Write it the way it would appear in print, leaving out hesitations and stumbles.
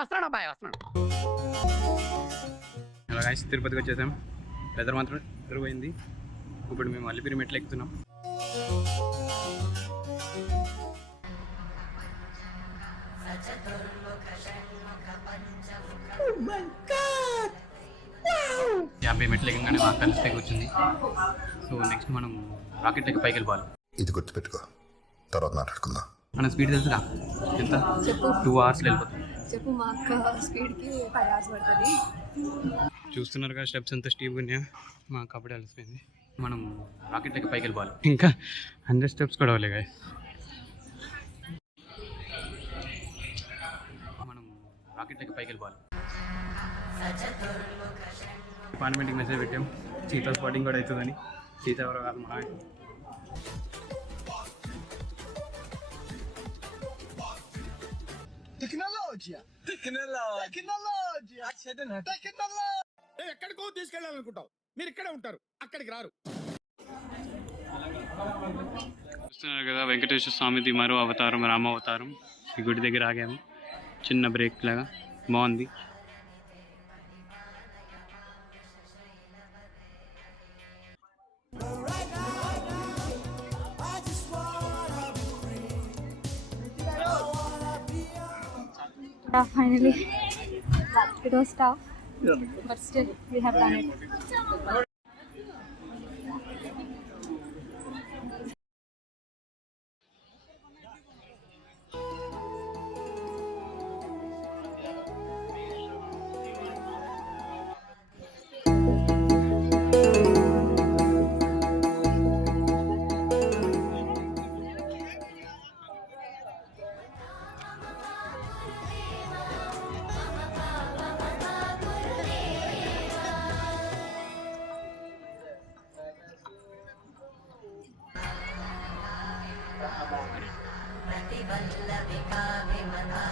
వస్తున్నాడు అబ్బాయి వస్తున్నాడు. అలా గాయస్ తిరుపతికి వచ్చేసాం. వెదర్ మాత్రం ఎదురుపోయింది. ఇప్పుడు మేము అల్లిపిరి మెట్లు ఎక్కుతున్నాం. యాభై మెట్లు ఎక్కగానే మాకు కలిస్తే కూర్చుంది. సో నెక్స్ట్ మనం రాకెట్ ఎక్కి పైకి వెళ్ళిపోవాలి. ఇది గుర్తుపెట్టుకో, తర్వాత మాట్లాడుకుందాం. మన స్పీడ్ తెలుసుగా ఎంత? 2 hours వెళ్ళిపోతుంది. చెప్పు. మా అక్క స్పీడ్కి 5 hours పడుతుంది. చూస్తున్నారుగా స్టెప్స్ ఎంత స్టీవ్గా ఉన్నాయో. మా కబడ్డీ అలసిపోయింది. మనం రాకెట్ ఎక్కి పైకి వెళ్ళిపోవాలి. ఇంకా 100 steps కూడా అవ్వలే గాయస్. మనం రాకెట్ ఎక్కి పైకి వెళ్ళిపోవాలి. డిపార్ట్మెంట్కి మెసేజ్ పెట్టాం, చీతా స్పాటింగ్ కూడా అవుతుందని. చీతా ఎవరో కాదు, మా ఎక్కడికో తీసుకెళ్ళాలనుకుంటావు, మీరు ఇక్కడే ఉంటారు, అక్కడికి రారు. చూస్తున్నారు కదా వెంకటేశ్వర స్వామిది మరో అవతారం, రామ అవతారం. ఈ గుడి దగ్గర ఆగాము, చిన్న బ్రేక్ లాగా. బాగుంది. Finally, it was tough, but still we have done it. प्रतिबल्लविका विमना